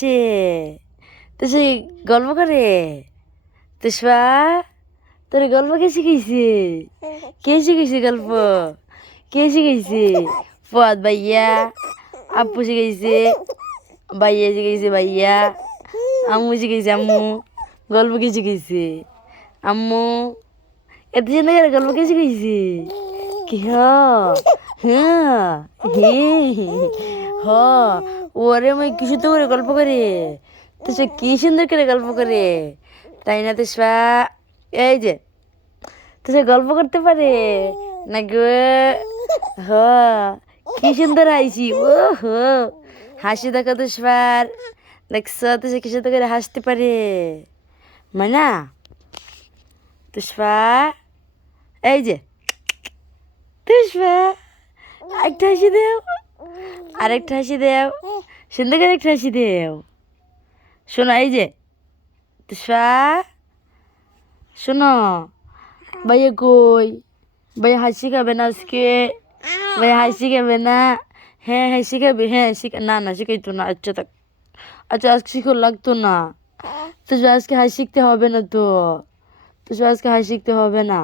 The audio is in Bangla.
হাসে, তো সে গল্প করে। তুষবা তোর গল্প কে শিখাইছে? কে শিখাইছে গল্প? কে শিখাইছে? ফুয়াদ ভাইয়া, আপু শিখাইছে, ভাইয়া শিখাইছে, ভাইয়া আম্মু শিখাইছে, আম্মু গল্প কে শিখাইছে? আম্মু এত সুন্দর করে গল্প কে শিখাইছে? কি হ্যাঁ হ ওরে মই কিছু তো করে গল্প করে, তো সে কি সুন্দর করে গল্প করে, তাই না তুষবা? এই যে তো সে গল্প করতে পারে না গো? হ কি সুন্দর হাসি, ও হো হাসি দেখো তুষবার, দেখছো তো সে কি সুন্দর করে হাসতে পারে, মানা তুষবা? এই যে তুষবা একটা হাসি দেও, আরেকটা হাসি দেও, সুন্দর করে একটা হাসি দেও। শোনো এই যে তুষবা, শোনো ভাইয়া কই? ভাইয়া হাসি খাবে না আজকে? ভাইয়া হাসি খাবে না? হ্যাঁ হ্যাঁ শিখাবে, হ্যাঁ না না শিখাইতো না, আচ্ছা থাক, আচ্ছা আজকে শিখো লাগতো না, তো আজকে হাসি শিখতে হবে না, তো আজকে হাসি শিখতে হবে না।